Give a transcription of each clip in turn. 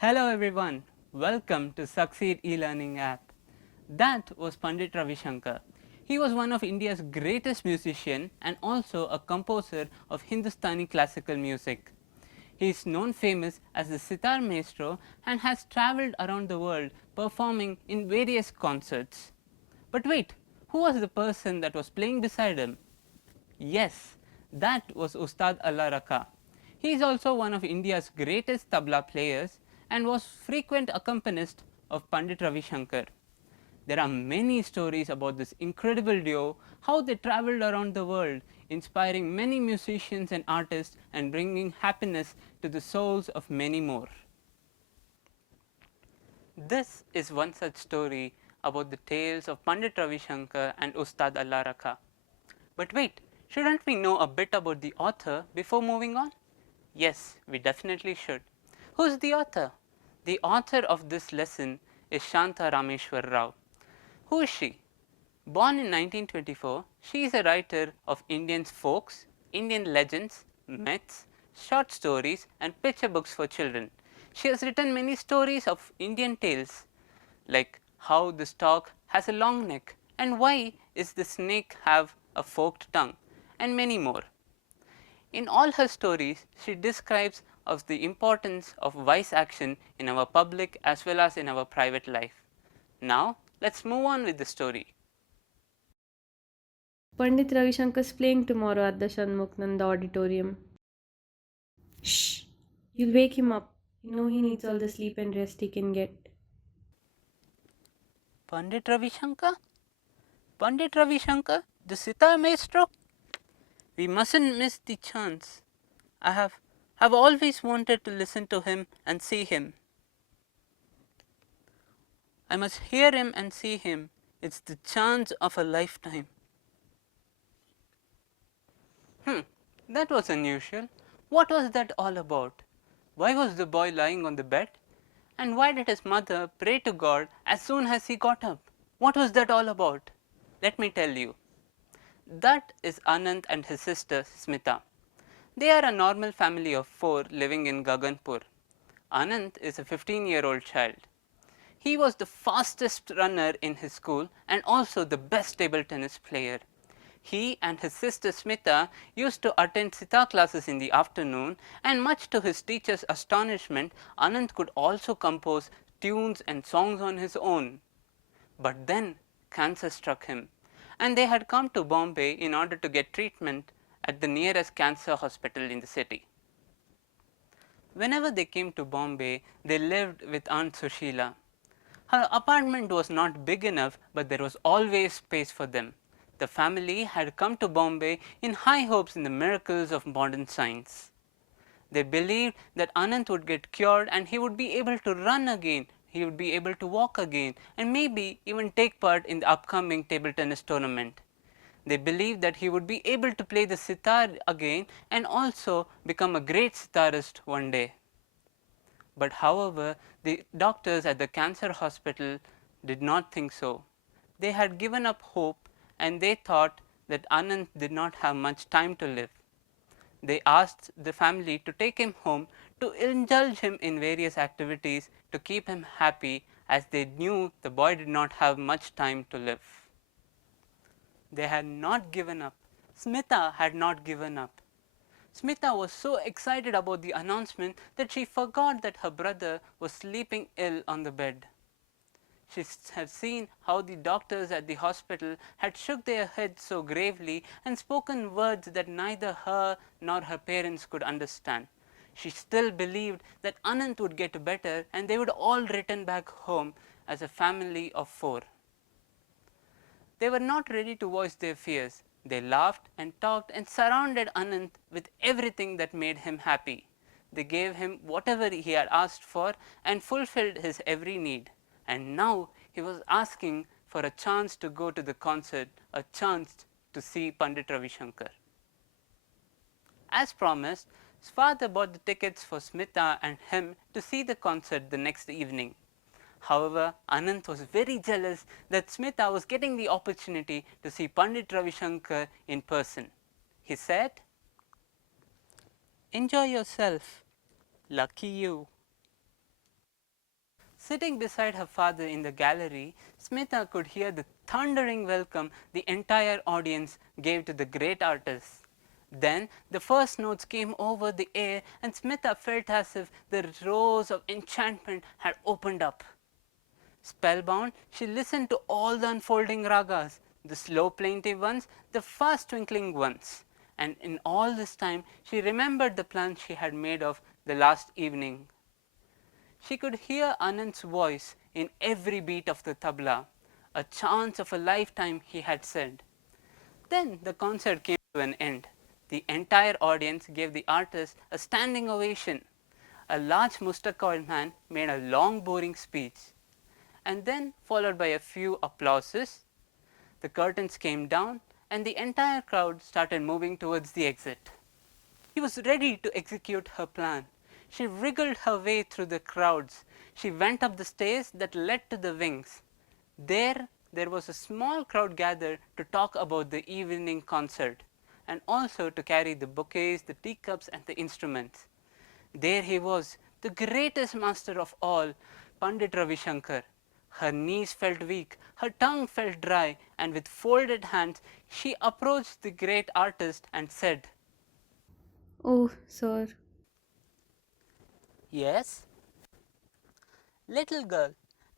Hello everyone, welcome to Succeed e-learning app. That was Pandit Ravi Shankar. He was one of India's greatest musician and also a composer of Hindustani classical music. He is known famous as the sitar maestro and has travelled around the world performing in various concerts. But wait, who was the person that was playing beside him? Yes, that was Ustad Allah Rakha. He is also one of India's greatest tabla players and was frequent accompanist of Pandit Ravi Shankar. There are many stories about this incredible duo, how they travelled around the world, inspiring many musicians and artists and bringing happiness to the souls of many more. This is one such story about the tales of Pandit Ravi Shankar and Ustad Allah Rakha. But wait, shouldn't we know a bit about the author before moving on? Yes, we definitely should. Who's the author? The author of this lesson is Shanta Rameshwar Rao. Who is she? Born in 1924, she is a writer of Indian folks, Indian legends, myths, short stories, and picture books for children. She has written many stories of Indian tales like how the stork has a long neck and why is the snake have a forked tongue and many more. In all her stories, she describes of the importance of wise action in our public as well as in our private life. Now, let's move on with the story. Pandit Ravishankar's playing tomorrow at the Shanmukhnanda auditorium. Shh! You'll wake him up. You know he needs all the sleep and rest he can get. Pandit Ravi Shankar? Pandit Ravi Shankar, the sitar maestro? We mustn't miss the chance. I have always wanted to listen to him and see him. I must hear him and see him. It's the chance of a lifetime. That was unusual. What was that all about? Why was the boy lying on the bed? And why did his mother pray to God as soon as he got up? What was that all about? Let me tell you. That is Anand and his sister Smita. They are a normal family of 4 living in Gaganpur. Anand is a 15-year-old child. He was the fastest runner in his school and also the best table tennis player. He and his sister Smita used to attend sitar classes in the afternoon, and much to his teacher's astonishment, Anand could also compose tunes and songs on his own. But then cancer struck him, and they had come to Bombay in order to get treatment at the nearest cancer hospital in the city. Whenever they came to Bombay, they lived with Aunt Sushila. Her apartment was not big enough, but there was always space for them. The family had come to Bombay in high hopes in the miracles of modern science. They believed that Anant would get cured and he would be able to run again, he would be able to walk again, and maybe even take part in the upcoming table tennis tournament. They believed that he would be able to play the sitar again and also become a great sitarist one day. But however, the doctors at the cancer hospital did not think so. They had given up hope and they thought that Anand did not have much time to live. They asked the family to take him home to indulge him in various activities to keep him happy, as they knew the boy did not have much time to live. They had not given up. Smita had not given up. Smita was so excited about the announcement that she forgot that her brother was sleeping ill on the bed. She had seen how the doctors at the hospital had shook their heads so gravely and spoken words that neither her nor her parents could understand. She still believed that Anant would get better and they would all return back home as a family of 4. They were not ready to voice their fears. They laughed and talked and surrounded Anant with everything that made him happy. They gave him whatever he had asked for and fulfilled his every need. And now he was asking for a chance to go to the concert, a chance to see Pandit Ravi Shankar. As promised, his father bought the tickets for Smita and him to see the concert the next evening. However, Anant was very jealous that Smita was getting the opportunity to see Pandit Ravi Shankar in person. He said, "Enjoy yourself. Lucky you." Sitting beside her father in the gallery, Smita could hear the thundering welcome the entire audience gave to the great artist. Then the first notes came over the air, and Smita felt as if the rose of enchantment had opened up. Spellbound, she listened to all the unfolding ragas, the slow plaintive ones, the fast twinkling ones. And in all this time, she remembered the plans she had made of the last evening. She could hear Anand's voice in every beat of the tabla, a chance of a lifetime, he had said. Then the concert came to an end. The entire audience gave the artist a standing ovation. A large mustard man made a long, boring speech, and then, followed by a few applauses, the curtains came down and the entire crowd started moving towards the exit. She was ready to execute her plan. She wriggled her way through the crowds. She went up the stairs that led to the wings. There was a small crowd gathered to talk about the evening concert and also to carry the bouquets, the teacups, and the instruments. There he was, the greatest master of all, Pandit Ravi Shankar. Her knees felt weak, her tongue felt dry, and with folded hands she approached the great artist and said, Oh, sir. "Yes, little girl,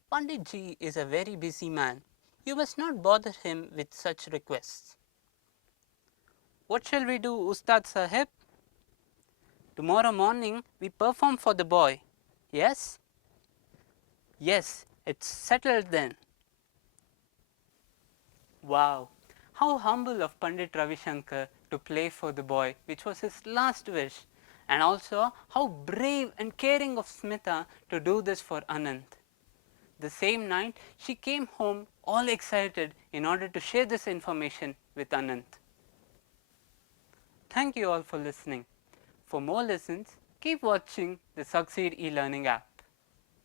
Pandit ji is a very busy man. You must not bother him with such requests." "What shall we do, Ustad Sahib?" "Tomorrow morning we perform for the boy." "Yes?" "Yes, it's settled then." Wow, how humble of Pandit Ravi Shankar to play for the boy, which was his last wish, and also how brave and caring of Smita to do this for Anand. The same night, she came home all excited in order to share this information with Anand. Thank you all for listening. For more lessons, keep watching the Succeed e-learning app.